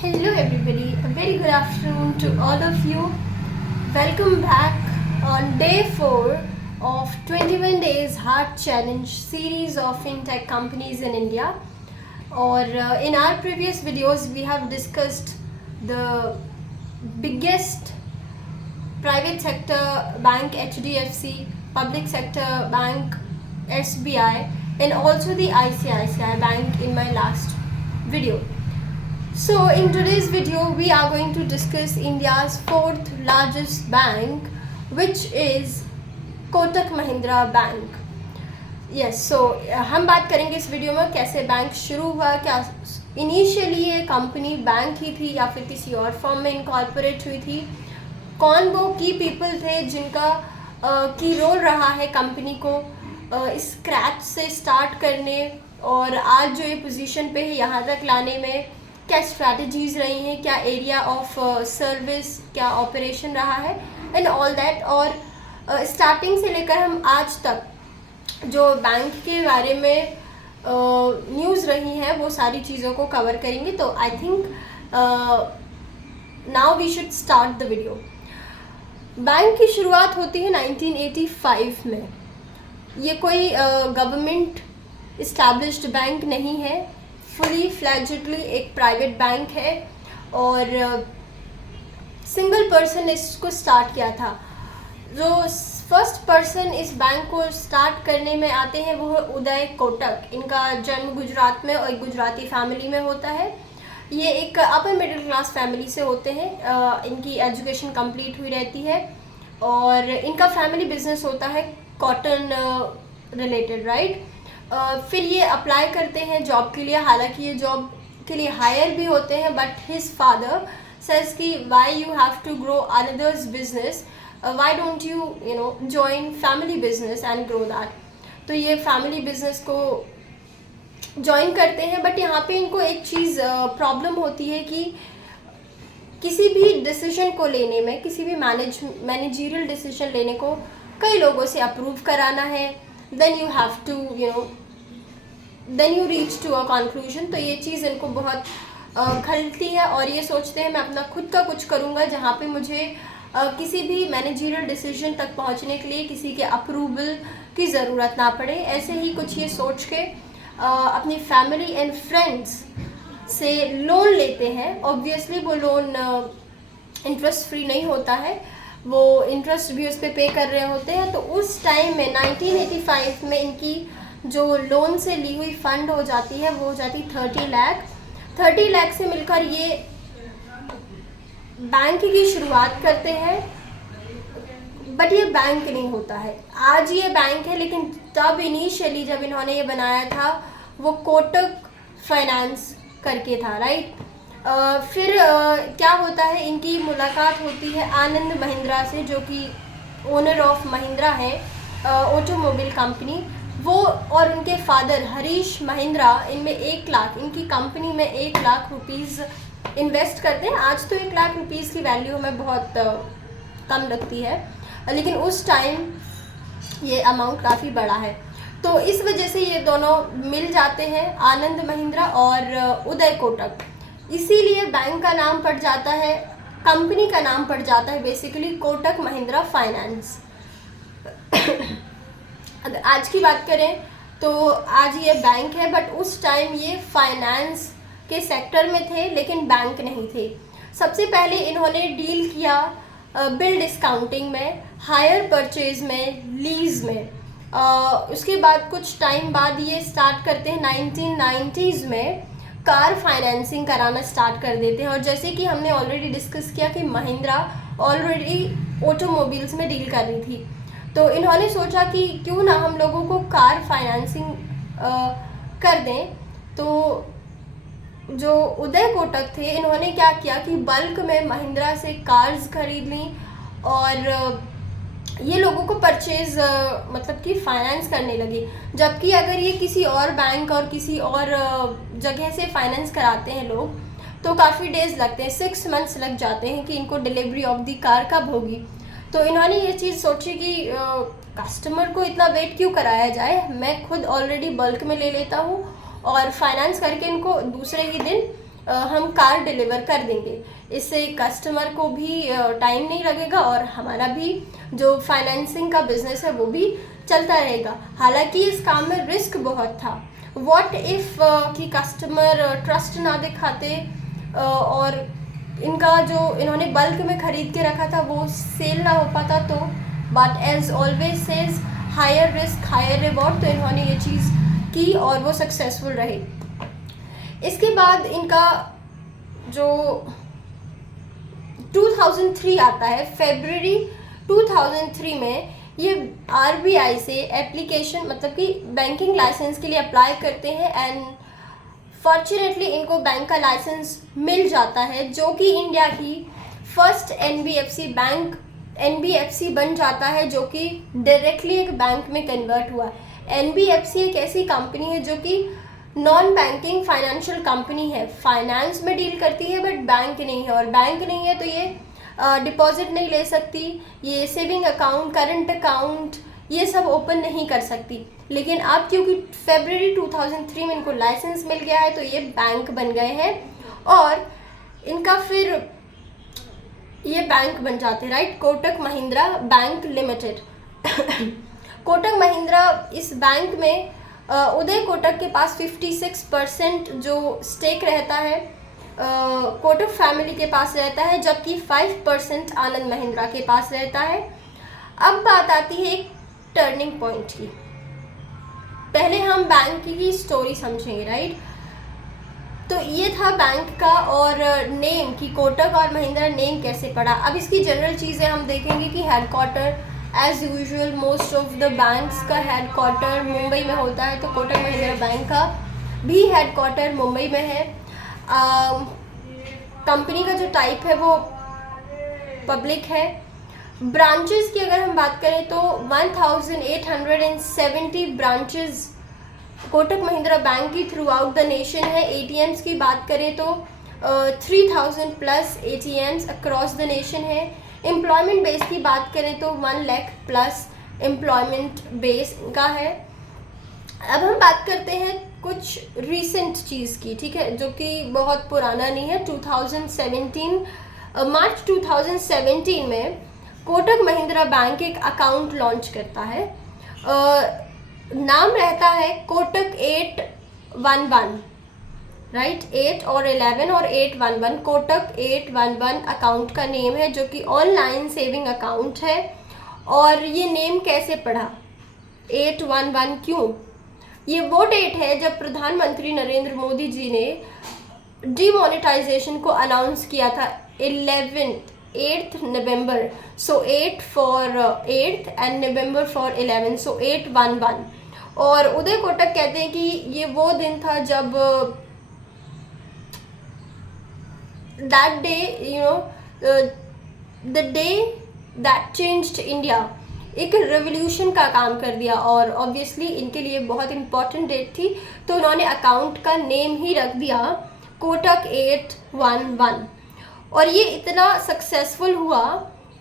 Hello everybody, a very good afternoon to all of you. Welcome back on day 4 of 21 Days Heart Challenge series of fintech companies in India. Or in our previous videos we have discussed the biggest private sector bank HDFC, public sector bank SBI, and also the ICICI bank in my last video. So in today's video we are going to discuss India's fourth largest bank, which is Kotak Mahindra Bank. Yes, so हम बात करेंगे इस video में कैसे bank शुरू हुआ, क्या initially ये कंपनी बैंक ही थी या फिर किसी और फॉर्म में इनकॉर्पोरेट हुई थी, कौन वो की पीपल थे जिनका की रोल रहा है कंपनी को स्क्रैच से स्टार्ट करने और आज जो ये पोजीशन पे है यहाँ तक लाने में क्या स्ट्रैटेजीज रही हैं, क्या एरिया ऑफ सर्विस, क्या ऑपरेशन रहा है एंड ऑल दैट। और स्टार्टिंग से लेकर हम आज तक जो बैंक के बारे में न्यूज़ रही हैं वो सारी चीज़ों को कवर करेंगे। तो I think now we should start the video. Bank की शुरुआत होती है 1985 में। ये कोई गवर्नमेंट इस्टेब्लिश्ड बैंक नहीं है, फुली फ्लैजेडली एक प्राइवेट बैंक है और सिंगल पर्सन ने इसको स्टार्ट किया था। जो फर्स्ट पर्सन इस बैंक को स्टार्ट करने में आते हैं वो है उदय कोटक। इनका जन्म गुजरात में और एक गुजराती फैमिली में होता है। ये एक अपर मिडिल क्लास फैमिली से होते हैं। इनकी एजुकेशन कंप्लीट हुई रहती है और इनका फैमिली बिजनेस होता है कॉटन रिलेटेड, राइट। फिर ये अप्लाई करते हैं जॉब के लिए, हालांकि ये जॉब के लिए हायर भी होते हैं, बट हिज फादर सेज कि why you have to grow another's business, why don't you join family business and grow that. तो ये फैमिली बिजनेस को ज्वाइन करते हैं। बट यहाँ पे इनको एक चीज़ प्रॉब्लम होती है कि किसी भी डिसीजन को लेने में, किसी भी मैनेजरियल डिसीजन लेने को कई लोगों से अप्रूव कराना है, then you have to then you reach to a conclusion। तो ये चीज़ इनको बहुत खलती है और ये सोचते हैं मैं अपना खुद का कुछ करूँगा जहाँ पे मुझे किसी भी मैनेजरियल डिसीजन तक पहुँचने के लिए किसी के अप्रूवल की ज़रूरत ना पड़े। ऐसे ही कुछ ये सोच के अपनी फैमिली एंड फ्रेंड्स से लोन लेते हैं। ऑब्वियसली वो लोन इंटरेस्ट फ्री नहीं होता है, वो इंटरेस्ट भी उस पर पे कर रहे होते हैं। तो उस टाइम में 1985 में इनकी जो लोन से ली हुई फ़ंड हो जाती है वो हो जाती 30 लाख। 30 लाख से मिलकर ये बैंक की शुरुआत करते हैं। बट ये बैंक नहीं होता है, आज ये बैंक है, लेकिन तब इनिशियली जब इन्होंने ये बनाया था वो कोटक फाइनेंस करके था, राइट। फिर क्या होता है, इनकी मुलाकात होती है आनंद महिंद्रा से, जो कि ओनर ऑफ महिंद्रा है ऑटोमोबाइल कंपनी। वो और उनके फादर हरीश महिंद्रा इनमें 1 लाख, इनकी कंपनी में 1 लाख रुपीज़ इन्वेस्ट करते हैं। आज तो 1 लाख रुपीज़ की वैल्यू हमें बहुत कम लगती है, लेकिन उस टाइम ये अमाउंट काफ़ी बड़ा है। तो इस वजह से ये दोनों मिल जाते हैं, आनंद महिंद्रा और उदय कोटक। इसीलिए बैंक का नाम पड़ जाता है, कंपनी का नाम पड़ जाता है बेसिकली कोटक महिंद्रा फाइनेंस। अगर आज की बात करें तो आज ये बैंक है, बट उस टाइम ये फाइनेंस के सेक्टर में थे लेकिन बैंक नहीं थे। सबसे पहले इन्होंने डील किया बिल डिस्काउंटिंग में, हायर परचेज में, लीज में। उसके बाद कुछ टाइम बाद ये स्टार्ट करते हैं 1990s में कार फाइनेंसिंग कराना स्टार्ट कर देते हैं। और जैसे कि हमने ऑलरेडी डिस्कस किया कि महिंद्रा ऑलरेडी ऑटोमोबाइल्स में डील कर रही थी, तो इन्होंने सोचा कि क्यों ना हम लोगों को कार फाइनेंसिंग कर दें। तो जो उदय कोटक थे इन्होंने क्या किया कि बल्क में महिंद्रा से कार्स खरीद ली और ये लोगों को परचेज मतलब कि फाइनेंस करने लगी। जबकि अगर ये किसी और बैंक और किसी और जगह से फाइनेंस कराते हैं लोग तो काफ़ी डेज लगते हैं, 6 मंथ्स लग जाते हैं कि इनको डिलीवरी ऑफ दी कार कब होगी। तो इन्होंने ये चीज़ सोची कि कस्टमर को इतना वेट क्यों कराया जाए, मैं खुद ऑलरेडी बल्क में ले लेता हूँ और फाइनेंस करके इनको दूसरे ही दिन हम कार डिलीवर कर देंगे। इससे कस्टमर को भी टाइम नहीं लगेगा और हमारा भी जो फाइनेंसिंग का बिजनेस है वो भी चलता रहेगा। हालांकि इस काम में रिस्क बहुत था। व्हाट इफ़ कि कस्टमर ट्रस्ट ना दिखाते और इनका जो इन्होंने बल्क में ख़रीद के रखा था वो सेल ना हो पाता तो। But as always says higher risk higher reward, तो इन्होंने ये चीज़ की और वो सक्सेसफुल रहे। इसके बाद इनका जो 2003 आता है, फरवरी 2003 में ये आरबीआई से एप्लीकेशन मतलब कि बैंकिंग लाइसेंस के लिए अप्लाई करते हैं एंड फॉर्चुनेटली इनको बैंक का लाइसेंस मिल जाता है, जो कि इंडिया की फर्स्ट एनबीएफसी बैंक एनबीएफसी बन जाता है, जो कि डायरेक्टली एक बैंक में कन्वर्ट हुआ। एनबीएफसी एक ऐसी कंपनी है जो कि नॉन बैंकिंग फाइनेंशियल कंपनी है, फाइनेंस में डील करती है बट बैंक नहीं है, और बैंक नहीं है तो ये डिपॉजिट नहीं ले सकती, ये सेविंग अकाउंट करंट अकाउंट ये सब ओपन नहीं कर सकती। लेकिन अब क्योंकि फरवरी 2003 में इनको लाइसेंस मिल गया है तो ये बैंक बन गए हैं और इनका फिर ये बैंक बन जाते हैं, right. Kotak Mahindra bank limited Kotak Mahindra इस बैंक में उदय कोटक के पास 56% जो स्टेक रहता है कोटक फैमिली के पास रहता है, जबकि 5% आनंद महिंद्रा के पास रहता है। अब बात आती है एक टर्निंग पॉइंट की। पहले हम बैंक की स्टोरी समझेंगे, राइट। तो ये था बैंक का, और नेम की कोटक और महिंद्रा नेम कैसे पड़ा। अब इसकी जनरल चीज़ें हम देखेंगे कि headquarter as usual most of the banks का हेडक्वार्टर मुंबई में होता है, तो कोटक महिंद्रा बैंक का भी हेडक्वार्टर मुंबई में है। कंपनी का जो टाइप है वो पब्लिक है। ब्रांचेस की अगर हम बात करें तो 1870 ब्रांचेस कोटक महिंद्रा बैंक की थ्रू आउट द नेशन है। एटीएम्स की बात करें तो 3000 plus ATMs across the nation है। एम्प्लॉयमेंट बेस की बात करें तो 1 लाख प्लस एम्प्लॉयमेंट बेस का है। अब हम बात करते हैं कुछ रीसेंट चीज़ की, ठीक है, जो कि बहुत पुराना नहीं है। 2017 मार्च 2017 में कोटक महिंद्रा बैंक एक अकाउंट लॉन्च करता है। नाम रहता है कोटक 811, राइट। 8 और 11 और 811, कोटक 811 अकाउंट का नेम है, जो कि ऑनलाइन सेविंग अकाउंट है। और ये नेम कैसे पड़ा, 811 क्यों? ये वो डेट है जब प्रधानमंत्री नरेंद्र मोदी जी ने डीमोनेटाइजेशन को अनाउंस किया था, 8th November. So 8 for 8th and November for 11, सो 811। और उदय कोटक कहते हैं कि ये वो दिन था जब that day, you know, the day that changed India, एक रेवोल्यूशन का काम कर दिया। और ऑब्वियसली इनके लिए बहुत इंपॉर्टेंट डेट थी, तो उन्होंने अकाउंट का नेम ही रख दिया कोटक 811। और ये इतना सक्सेसफुल हुआ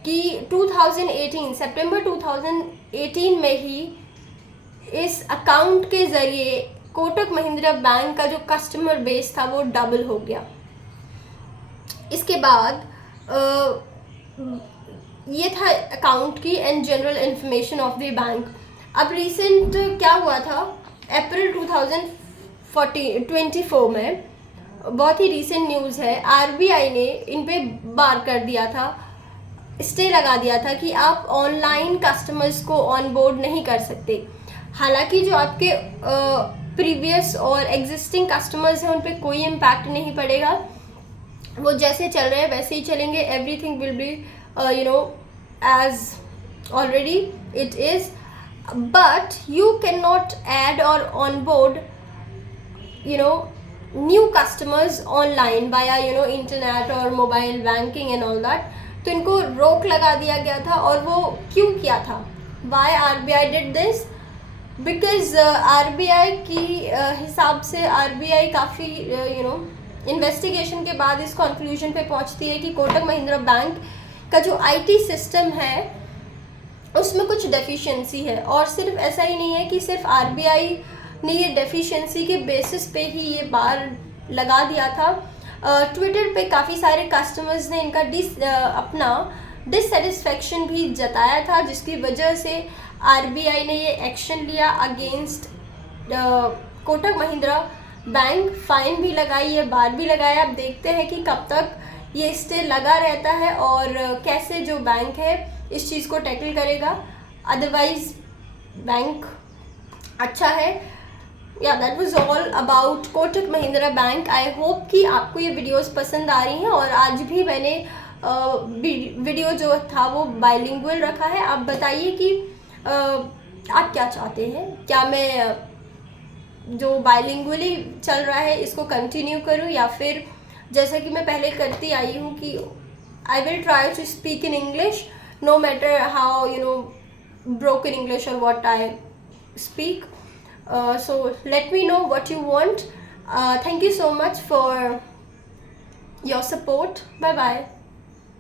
कि 2018 सितंबर 2018 में ही इस अकाउंट के ज़रिए कोटक महिंद्रा बैंक का जो कस्टमर बेस था वो डबल हो गया। इसके बाद ये था अकाउंट की and general information of the bank. अब रिसेंट क्या हुआ था, अप्रैल 2024 में, बहुत ही रिसेंट न्यूज़ है, आरबीआई ने इन पे बार कर दिया था, स्टे लगा दिया था कि आप ऑनलाइन कस्टमर्स को ऑन बोर्ड नहीं कर सकते। हालांकि जो आपके प्रीवियस और एग्जिस्टिंग कस्टमर्स हैं उन पे कोई इम्पैक्ट नहीं पड़ेगा, वो जैसे चल रहे हैं वैसे ही चलेंगे। Everything will be you know as already it is, but you cannot add or onboard you know new customers online via internet or mobile banking and all that। तो इनको रोक लगा दिया गया था। और वो क्यों किया था, why RBI did this? because RBI की हिसाब से RBI काफ़ी इन्वेस्टिगेशन के बाद इस कंक्लूजन पे पहुंचती है कि कोटक महिंद्रा बैंक का जो आईटी सिस्टम है उसमें कुछ डेफिशिएंसी है। और सिर्फ ऐसा ही नहीं है कि सिर्फ आरबीआई ने ये डेफिशिएंसी के बेसिस पे ही ये बार लगा दिया था, ट्विटर पे काफ़ी सारे कस्टमर्स ने इनका अपना डिससेटिस्फेक्शन भी जताया था, जिसकी वजह से आरबीआई ने ये एक्शन लिया against Kotak Mahindra bank. Fine भी लगाई है, बार भी लगाया। अब देखते हैं कि कब तक ये स्टे लगा रहता है और कैसे जो बैंक है इस चीज़ को टैकल करेगा। अदरवाइज बैंक अच्छा है। या that was all about Kotak Mahindra bank. I hope कि आपको ये वीडियोस पसंद आ रही हैं, और आज भी मैंने वीडियो जो था वो बाइलिंगुअल रखा है। आप बताइए कि आप क्या चाहते हैं, क्या मैं जो बाइलिंगुअली चल रहा है इसको कंटिन्यू करूं, या फिर जैसे कि मैं पहले करती आई हूं कि I will try to speak in English no matter how broken English or what I speak. So let me know what you want. Thank you so much for your support. Bye bye.